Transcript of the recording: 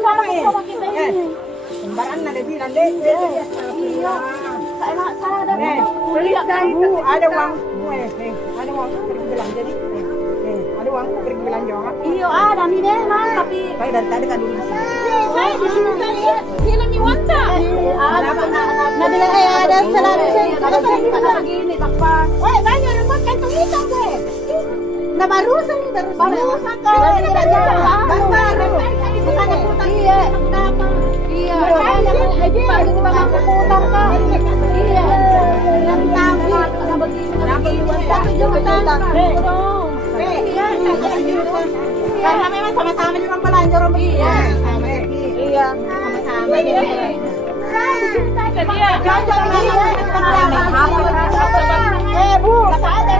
sama kita ini. Sembaran na lebih nanti. Iya. Saya ada Lihat kan Bu, ada uang. Ada uang pergi belanja nih. Ada uang pergi belanja kan? Iya ada nih deh mas tapi Kayak dari tadi kan dulu di sini. saya di sini tadi film Iwanta. Nabila ada selalu ada begini apa? Woi banyak remote kantong hitam gue. Nah barusan barusan kau tidak jalan baru. Bukan putar iya. Iya. Pagi kita mampu putar kan. Iya. Yang tamat sama begini. Karena memang sama-sama di orang belanja orang begini. Iya, sama-sama. Bu, ada